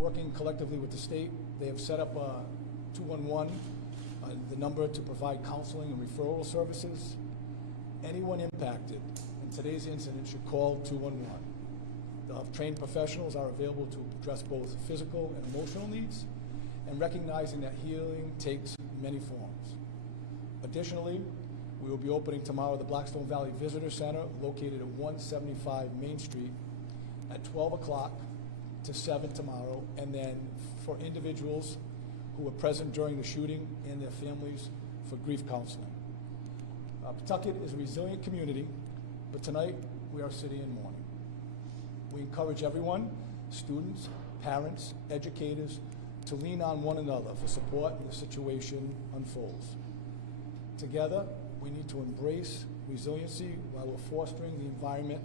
Working collectively with the state, they have set up a 211, the number to provide counseling and referral services. Anyone impacted in today's incident should call 211. The trained professionals are available to address both physical and emotional needs, and recognizing that healing takes many forms. Additionally, we will be opening tomorrow the Blackstone Valley Visitor Center, located at 175 Main Street, at 12 o'clock to 7 tomorrow, and then for individuals who were present during the shooting and their families for grief counseling. Pawtucket is a resilient community, but tonight we are sitting in mourning. We encourage everyone, students, parents, educators, to lean on one another for support when the situation unfolds. Together, we need to embrace resiliency while we're fostering the environment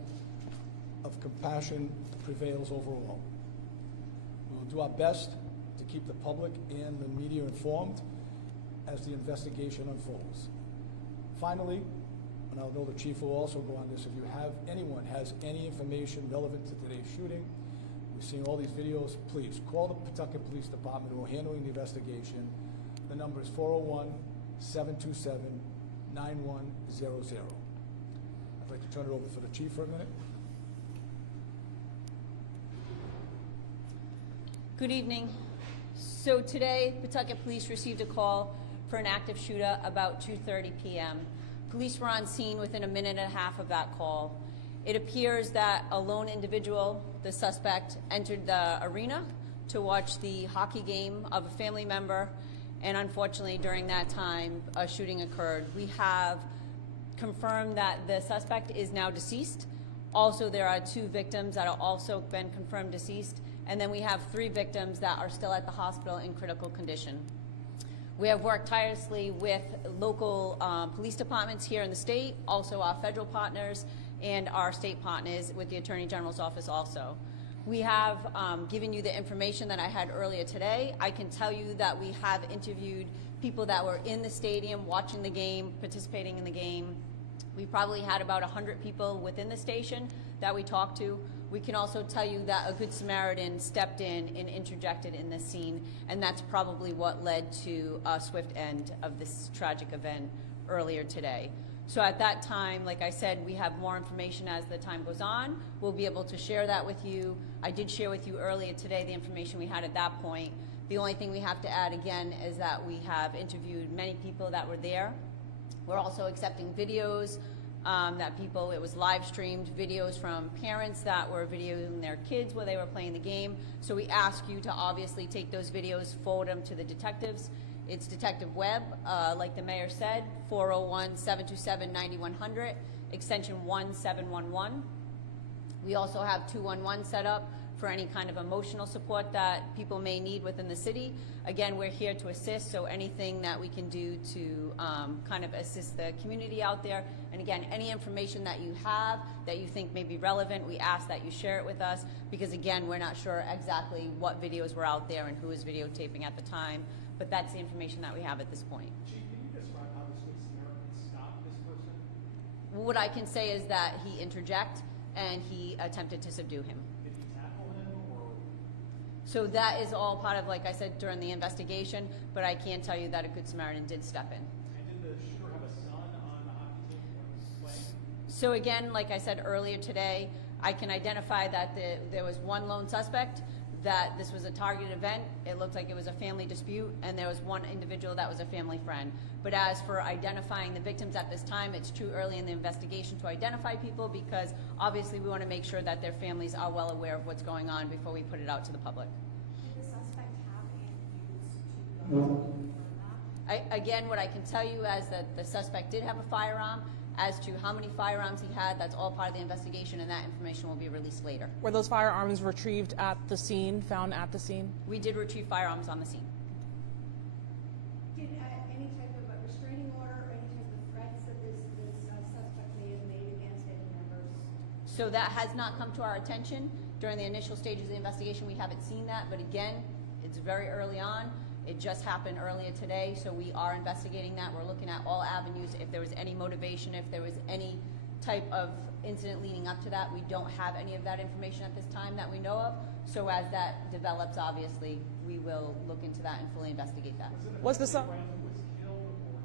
of compassion prevails overall. We will do our best to keep the public and the media informed as the investigation unfolds. Finally, and I'll know the chief will also go on this, if anyone has any information relevant to today's shooting, we've seen all these videos, please call the Pawtucket Police Department who are handling the investigation. The number is 401-727-9100. I'd like to turn it over for the chief for a minute. Good evening. So today, Pawtucket Police received a call for an active shooter about 2:30 p.m. Police were on scene within a minute and a half of that call. It appears that a lone individual, the suspect, entered the arena to watch the hockey game of a family member, and unfortunately during that time a shooting occurred. We have confirmed that the suspect is now deceased. Also, there are 2 victims that have also been confirmed deceased, and then we have 3 victims that are still at the hospital in critical condition. We have worked tirelessly with local police departments here in the state, also our federal partners and our state partners with the Attorney General's office also. We have given you the information that I had earlier today. I can tell you that we have interviewed people that were in the stadium watching the game, participating in the game. We probably had about 100 people within the station that we talked to. We can also tell you that a Good Samaritan stepped in and interjected in this scene, and that's probably what led to a swift end of this tragic event earlier today. So at that time, like I said, we have more information as the time goes on. We'll be able to share that with you. I did share with you earlier today the information we had at that point. The only thing we have to add again is that we have interviewed many people that were there. We're also accepting videos it was live streamed videos from parents that were videoing their kids while they were playing the game. So we ask you to obviously take those videos, forward them to the detectives. It's Detective Webb, like the mayor said, 401-727-9100, extension 1711. We also have 211 set up for any kind of emotional support that people may need within the city. Again, we're here to assist, so anything that we can do to kind of assist the community out there. And again, any information that you have that you think may be relevant, we ask that you share it with us, because again, we're not sure exactly what videos were out there and who was videotaping at the time, but that's the information that we have at this point. Chief, can you describe how this Good Samaritan stopped this person? What I can say is that he interjected and he attempted to subdue him. Did he tackle him, or? So that is all part of, like I said, during the investigation, but I can tell you that a Good Samaritan did step in. And did the shooter have a son on the hockey team when he was playing? So again, like I said earlier today, I can identify that there was one lone suspect, that this was a targeted event. It looked like it was a family dispute, and there was one individual that was a family friend. But as for identifying the victims at this time, it's too early in the investigation to identify people, because obviously we want to make sure that their families are well aware of what's going on before we put it out to the public. Did the suspect have any use to Again, what I can tell you is that the suspect did have a firearm. As to how many firearms he had, that's all part of the investigation, and that information will be released later. Were those firearms retrieved at the scene, found at the scene? We did retrieve firearms on the scene. Did any type of a restraining order or any type of threats that this suspect may have made against any members? So that has not come to our attention. During the initial stages of the investigation, we haven't seen that, but again, it's very early on. It just happened earlier today, so we are investigating that. We're looking at all avenues, if there was any motivation, if there was any type of incident leading up to that. We don't have any of that information at this time that we know of. So as that develops, obviously, we will look into that and fully investigate that. Was the son? Brandon was killed or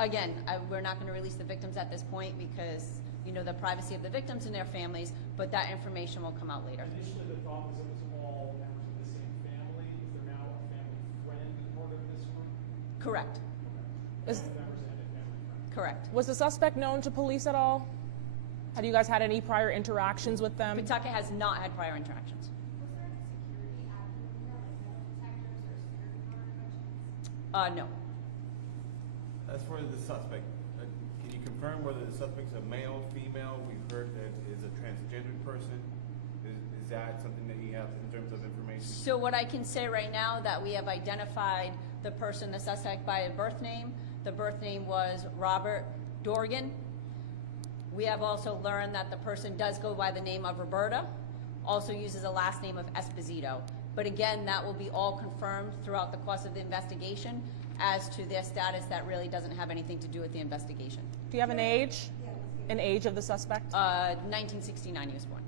injured? Again, we're not going to release the victims at this point because, you know, the privacy of the victims and their families, but that information will come out later. Initially, the thought was it was all members of the same family. Is there now a family friend part of this group? Correct. Is, Family members and a family friend. Correct. was the suspect known to police at all? Had you guys had any prior interactions with them? Pawtucket has not had prior interactions. Was there any security after the meal, like metal detectors or security guard by chance? No. As for the suspect, can you confirm whether the suspect's a male, female? We've heard that is a transgendered person. Is that something that you have in terms of information? So what I can say right now that we have identified the person, the suspect, by a birth name. The birth name was Robert Dorgan. We have also learned that the person does go by the name of Roberta, also uses a last name of Esposito. But again, that will be all confirmed throughout the course of the investigation as to their status that really doesn't have anything to do with the investigation. Do you have an age? Yeah, let's get An age of the suspect? 1969 he was born.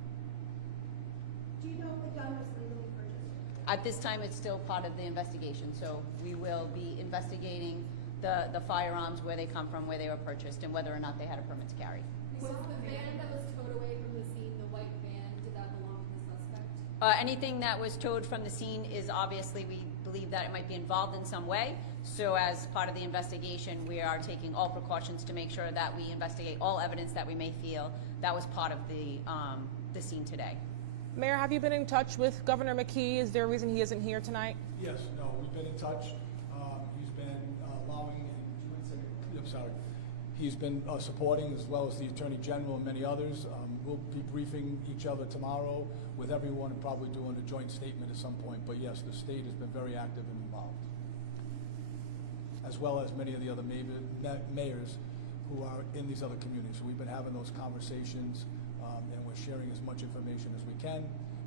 Do you know if the gun was legally purchased? At this time, it's still part of the investigation, so we will be investigating the firearms, where they come from, where they were purchased, and whether or not they had a permit to carry. Was the van that was towed away from the scene, the white van, did that belong to the suspect? Anything that was towed from the scene is obviously, we believe that it might be involved in some way. So as part of the investigation, we are taking all precautions to make sure that we investigate all evidence that we may feel that was part of the scene today. Mayor, have you been in touch with Governor McKee? Is there a reason he isn't here tonight? Yes, no, we've been in touch. He's been allowing, I'm sorry, he's been supporting, as well as the Attorney General and many others. We'll be briefing each other tomorrow with everyone and probably doing a joint statement at some point. But yes, the state has been very active and involved, as well as many of the other mayors who are in these other communities. So we've been having those conversations, and we're sharing as much information as we can,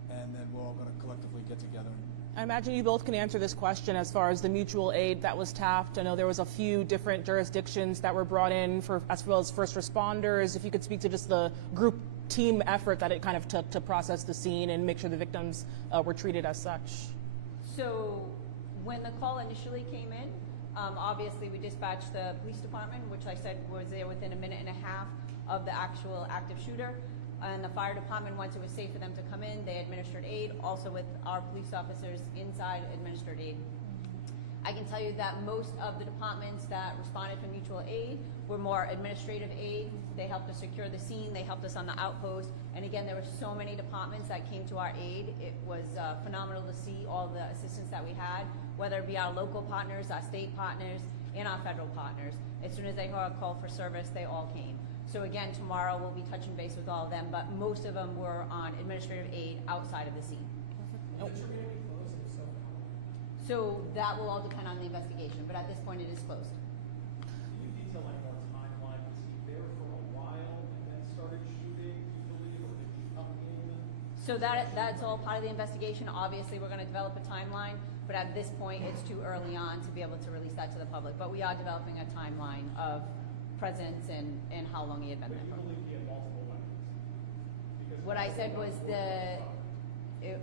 and then we're all going to collectively get together. I imagine you both can answer this question as far as the mutual aid that was tapped. I know there was a few different jurisdictions that were brought in for, as well as first responders. If you could speak to just the group team effort that it kind of took to process the scene and make sure the victims were treated as such. So when the call initially came in, obviously we dispatched the police department, which I said was there within a minute and a half of the actual active shooter. And the fire department, once it was safe for them to come in, they administered aid. Also with our police officers inside, administered aid. I can tell you that most of the departments that responded to mutual aid were more administrative aid. They helped us secure the scene. They helped us on the outpost. And again, there were so many departments that came to our aid. It was phenomenal to see all the assistance that we had, whether it be our local partners, our state partners, and our federal partners. As soon as they heard a call for service, they all came. So again, tomorrow we'll be touching base with all of them, but most of them were on administrative aid outside of the scene. So that will all depend on the investigation, but at this point it is closed. Can you detail like more timeline? Was he there for a while and then started shooting, you believe, or did he come in? So that's all part of the investigation. Obviously, we're going to develop a timeline, but at this point it's too early on to be able to release that to the public. But we are developing a timeline of presence and how long he had been But there you for. believe he had multiple weapons? Because What I said was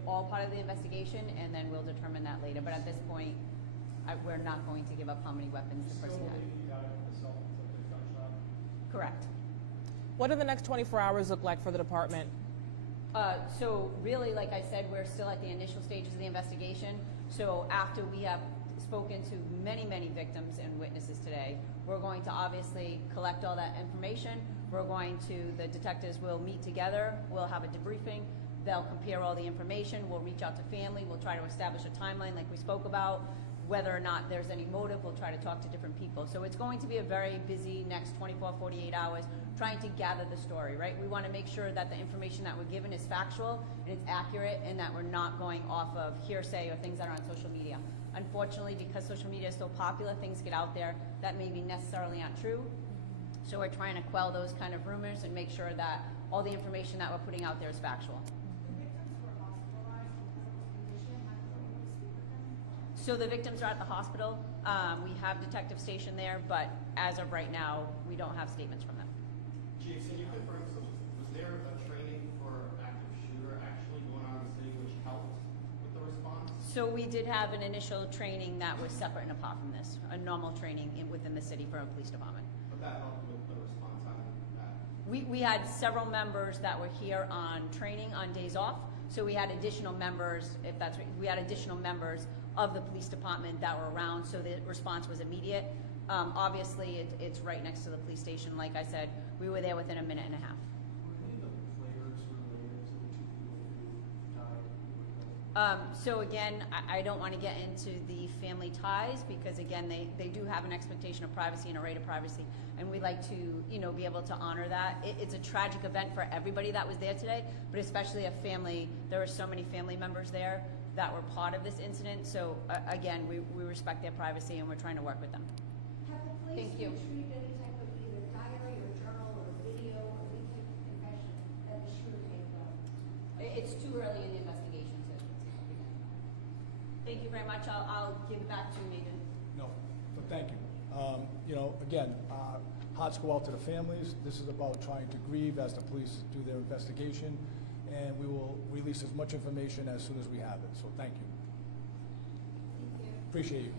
all part of the investigation, and then we'll determine that later. But at this point, we're not going to give up how many weapons the person still had. believe he died from the self-inflicted gunshot? Correct. What do the next 24 hours look like for the department? So really, like I said, we're still at the initial stages of the investigation. So after we have spoken to many, many victims and witnesses today, we're going to obviously collect all that information. The detectives will meet together. We'll have a debriefing. They'll compare all the information. We'll reach out to family. We'll try to establish a timeline like we spoke about. Whether or not there's any motive, we'll try to talk to different people. So it's going to be a very busy next 24, 48 hours trying to gather the story, right? We want to make sure that the information that we're given is factual and it's accurate, and that we're not going off of hearsay or things that are on social media. Unfortunately, because social media is so popular, things get out there that maybe necessarily aren't true. So we're trying to quell those kind of rumors and make sure that all the information that we're putting out there is factual. The victims were hospitalized in critical condition. Have you been able to speak with them? So the victims are at the hospital. We have detective stationed there, but as of right now, we don't have statements from them. Chief, can you confirm, so was there a training for active shooter actually going on in the city which helped with the response? So we did have an initial training that was separate and apart from this, a normal training within the city for a police department. But that helped with the response on that? We had several members that were here on training on days off, so we had additional members, if that's what, we had additional members of the police department that were around, so the response was immediate. Obviously, it's right next to the police station. Like I said, we were there within a minute and a half. Were any of the players related to the two people who died? So again, I don't want to get into the family ties because again, they do have an expectation of privacy and a right of privacy, and we'd like to, be able to honor that. It's a tragic event for everybody that was there today, but especially a family. There were so many family members there that were part of this incident. So again, we respect their privacy and we're trying to work with them. Have the police Thank you. retrieved any type of either diary or journal or video or any type of confession that the shooter made from? It's too early in the investigation to Thank you very much. I'll give it back to Nathan. No, but thank you. Again, hearts go out to the families. This is about trying to grieve as the police do their investigation, and we will release as much information as soon as we have it. So thank you. Thank you. Appreciate you.